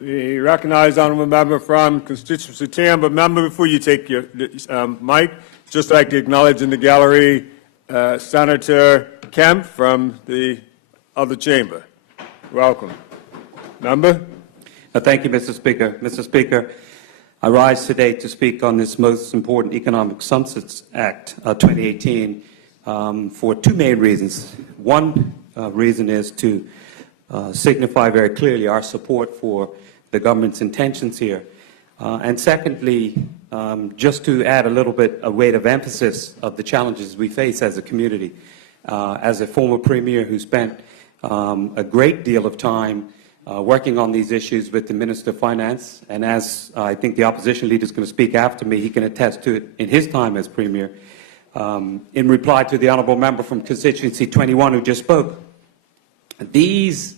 We recognize honourable member from constituency 10, but member, before you take your mic, just like to acknowledge in the gallery Senator Kemp from the other chamber. Welcome. Member. Thank you, Mr. Speaker. Mr. Speaker, I rise today to speak on this most important Economic Substance Act 2018 for two main reasons. One reason is to signify very clearly our support for the government's intentions here. And secondly, just to add a little bit of weight of emphasis of the challenges we face as a community. As a former premier who spent a great deal of time working on these issues with the Minister of Finance, and as I think the opposition leader is going to speak after me, he can attest to it in his time as premier. In reply to the honourable member from constituency 21 who just spoke, these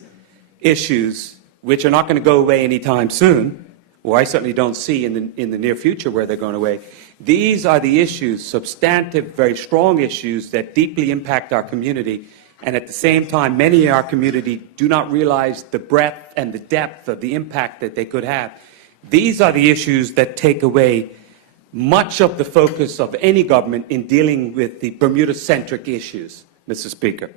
issues, which are not going to go away anytime soon, or I certainly don't see in the near future where they're going away, these are the issues, substantive, very strong issues that deeply impact our community. And at the same time, many in our community do not realize the breadth and the depth of the impact that they could have. These are the issues that take away much of the focus of any government in dealing with the Bermuda-centric issues, Mr. Speaker.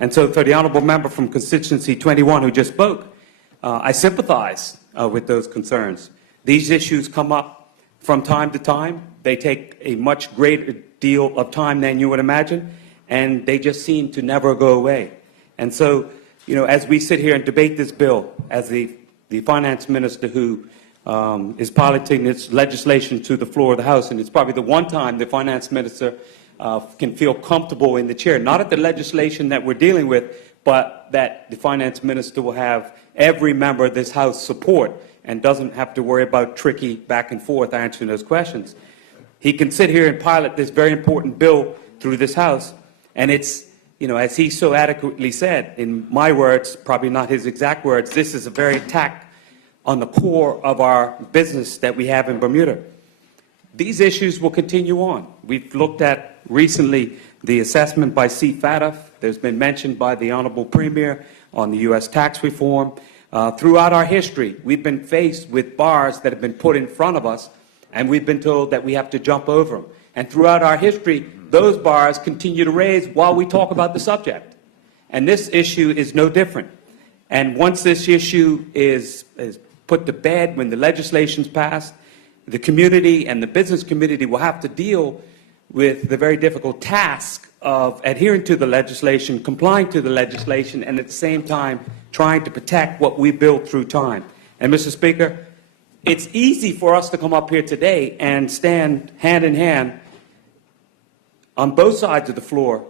And so for the honourable member from constituency 21 who just spoke, I sympathize with those concerns. These issues come up from time to time. They take a much greater deal of time than you would imagine, and they just seem to never go away. And so, you know, as we sit here and debate this bill, as the finance minister who is piloting this legislation to the floor of the House, and it's probably the one time the finance minister can feel comfortable in the chair, not at the legislation that we're dealing with, but that the finance minister will have every member of this House support and doesn't have to worry about tricky back and forth answering those questions. He can sit here and pilot this very important bill through this House, and it's, you know, as he so adequately said, in my words, probably not his exact words, this is a very attack on the core of our business that we have in Bermuda. These issues will continue on. We've looked at recently the assessment by CFATF. There's been mentioned by the Honourable Premier on the U.S. tax reform. Throughout our history, we've been faced with bars that have been put in front of us, and we've been told that we have to jump over them. And throughout our history, those bars continue to raise while we talk about the subject. And this issue is no different. And once this issue is put to bed, when the legislation's passed, the community and the business community will have to deal with the very difficult task of adhering to the legislation, complying to the legislation, and at the same time trying to protect what we built through time. And Mr. Speaker, it's easy for us to come up here today and stand hand in hand on both sides of the floor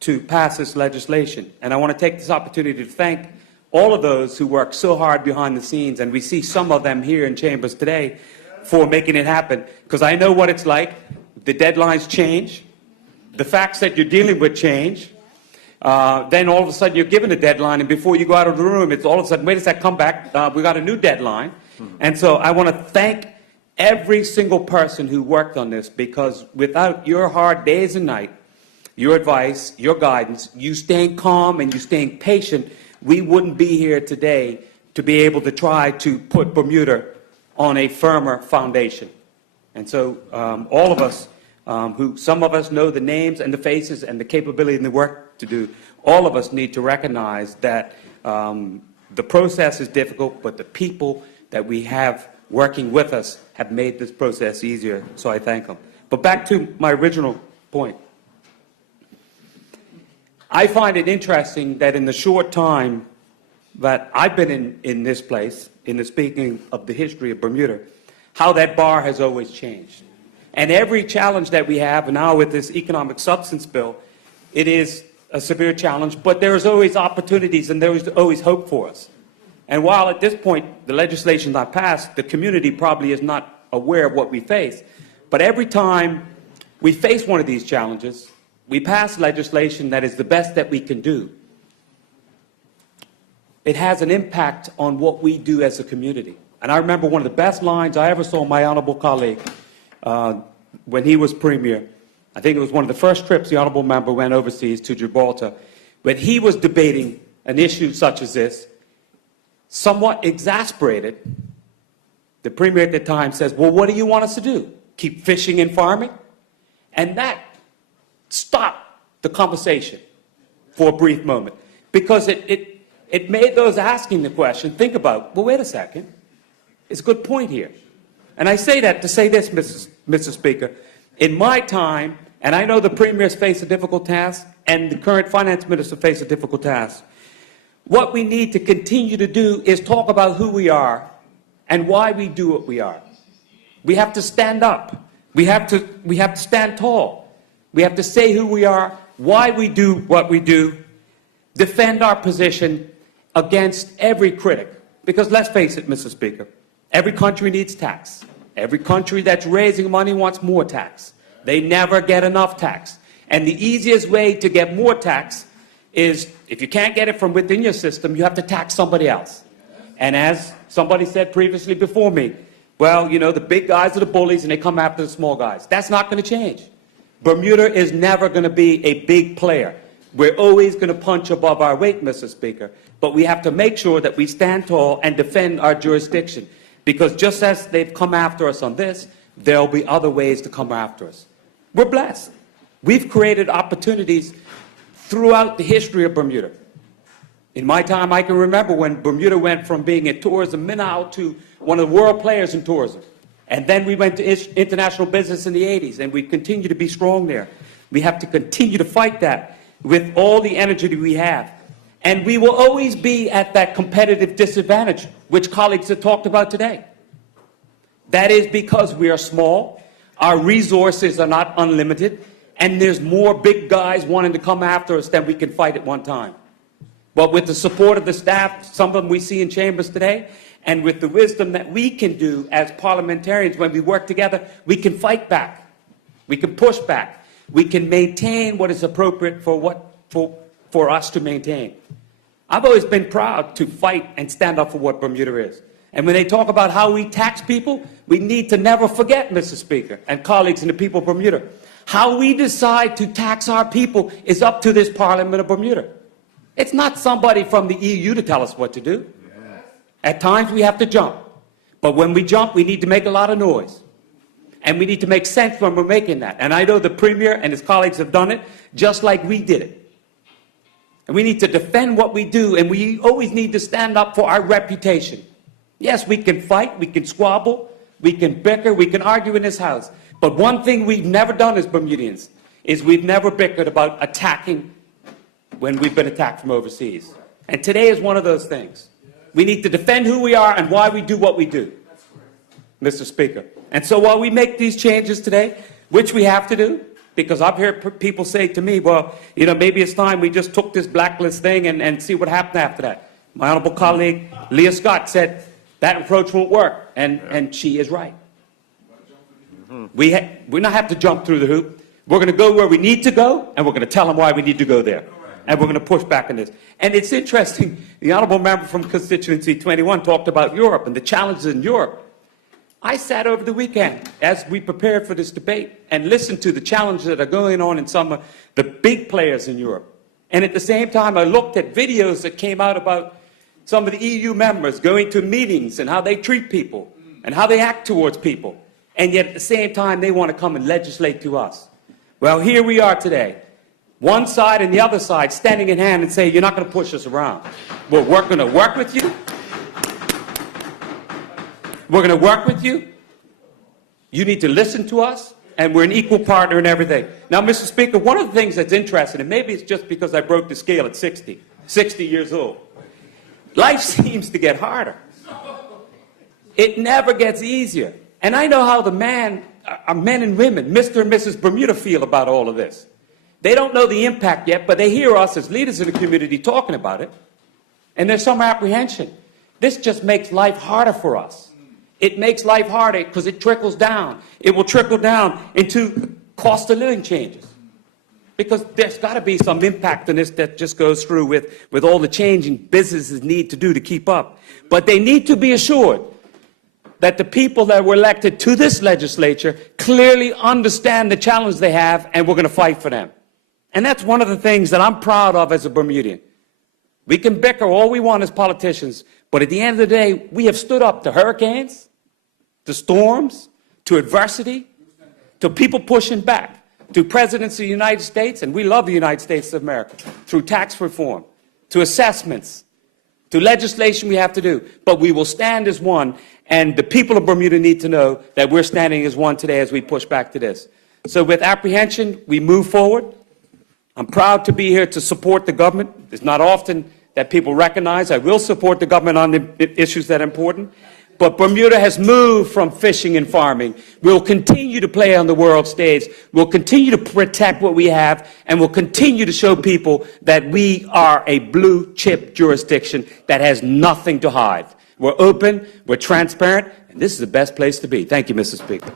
to pass this legislation. And I want to take this opportunity to thank all of those who work so hard behind the scenes, and we see some of them here in chambers today, for making it happen. Because I know what it's like. The deadlines change. The facts that you're dealing with change. Then all of a sudden you're given a deadline, and before you go out of the room, it's all of a sudden, wait a sec, come back, we got a new deadline. And so I want to thank every single person who worked on this, because without your hard days and night, your advice, your guidance, you staying calm and you staying patient, we wouldn't be here today to be able to try to put Bermuda on a firmer foundation. And so all of us, some of us know the names and the faces and the capability and the work to do, all of us need to recognize that the process is difficult, but the people that we have working with us have made this process easier, so I thank them. But back to my original point. I find it interesting that in the short time that I've been in this place, in the speaking of the history of Bermuda, how that bar has always changed. And every challenge that we have now with this economic substance bill, it is a severe challenge, but there is always opportunities and there is always hope for us. And while at this point the legislation is not passed, the community probably is not aware of what we face. But every time we face one of these challenges, we pass legislation that is the best that we can do. It has an impact on what we do as a community. And I remember one of the best lines I ever saw my honourable colleague when he was premier. I think it was one of the first trips the honourable member went overseas to Gibraltar. When he was debating an issue such as this, somewhat exasperated, the Premier at the time says, well, what do you want us to do? Keep fishing and farming? And that stopped the conversation for a brief moment, because it made those asking the question think about, well, wait a second, it's a good point here. And I say that to say this, Mr. Speaker. In my time, and I know the Premier's face a difficult task, and the current Finance Minister face a difficult task, what we need to continue to do is talk about who we are and why we do what we are. We have to stand up. We have to stand tall. We have to say who we are, why we do what we do, defend our position against every critic. Because let's face it, Mr. Speaker, every country needs tax. Every country that's raising money wants more tax. They never get enough tax. And the easiest way to get more tax is, if you can't get it from within your system, you have to tax somebody else. And as somebody said previously before me, well, you know, the big guys are the bullies and they come after the small guys. That's not going to change. Bermuda is never going to be a big player. We're always going to punch above our weight, Mr. Speaker. But we have to make sure that we stand tall and defend our jurisdiction. Because just as they've come after us on this, there'll be other ways to come after us. We're blessed. We've created opportunities throughout the history of Bermuda. In my time, I can remember when Bermuda went from being a tourism minnow to one of the world players in tourism. And then we went to international business in the 80s, and we continue to be strong there. We have to continue to fight that with all the energy that we have. And we will always be at that competitive disadvantage, which colleagues have talked about today. That is because we are small, our resources are not unlimited, and there's more big guys wanting to come after us than we can fight at one time. But with the support of the staff, some of them we see in chambers today, and with the wisdom that we can do as parliamentarians when we work together, we can fight back. We can push back. We can maintain what is appropriate for us to maintain. I've always been proud to fight and stand up for what Bermuda is. And when they talk about how we tax people, we need to never forget, Mr. Speaker, and colleagues and the people of Bermuda, how we decide to tax our people is up to this Parliament of Bermuda. It's not somebody from the EU to tell us what to do. At times we have to jump. But when we jump, we need to make a lot of noise. And we need to make sense when we're making that. And I know the Premier and his colleagues have done it just like we did it. And we need to defend what we do, and we always need to stand up for our reputation. Yes, we can fight, we can squabble, we can bicker, we can argue in this House. But one thing we've never done as Bermudians is we've never bickered about attacking when we've been attacked from overseas. And today is one of those things. We need to defend who we are and why we do what we do, Mr. Speaker. And so while we make these changes today, which we have to do, because I've heard people say to me, well, you know, maybe it's time we just took this blacklist thing and see what happened after that. My honorable colleague, Leah Scott, said that approach won't work, and she is right. We not have to jump through the hoop. We're going to go where we need to go, and we're going to tell them why we need to go there. And we're going to push back on this. And it's interesting, the honorable member from constituency 21 talked about Europe and the challenges in Europe. I sat over the weekend as we prepared for this debate and listened to the challenges that are going on in some of the big players in Europe. And at the same time, I looked at videos that came out about some of the EU members going to meetings and how they treat people and how they act towards people. And yet at the same time, they want to come and legislate to us. Well, here we are today. One side and the other side standing in hand and say, you're not going to push us around. We're going to work with you. We're going to work with you. You need to listen to us, and we're an equal partner in everything. Now, Mr. Speaker, one of the things that's interesting, and maybe it's just because I broke the scale at 60 years old, life seems to get harder. It never gets easier. And I know how the men and women, Mr. and Mrs. Bermuda, feel about all of this. They don't know the impact yet, but they hear us as leaders in the community talking about it, and there's some apprehension. This just makes life harder for us. It makes life harder because it trickles down. It will trickle down into cost of living changes. Because there's got to be some impact on this that just goes through with all the changing businesses need to do to keep up. But they need to be assured that the people that were elected to this legislature clearly understand the challenge they have, and we're going to fight for them. And that's one of the things that I'm proud of as a Bermudian. We can bicker all we want as politicians, But at the end of the day, we have stood up to hurricanes, to storms, to adversity, to people pushing back, to presidents of the United States, and we love the United States of America, through tax reform, to assessments, to legislation we have to do. But we will stand as one, and the people of Bermuda need to know that we're standing as one today as we push back to this. So with apprehension, we move forward. I'm proud to be here to support the government. It's not often that people recognize I will support the government on the issues that are important. But Bermuda has moved from fishing and farming. We'll continue to play on the world stage. We'll continue to protect what we have, and we'll continue to show people that we are a blue chip jurisdiction that has nothing to hide. We're open, we're transparent, and this is the best place to be. Thank you, Mr. Speaker.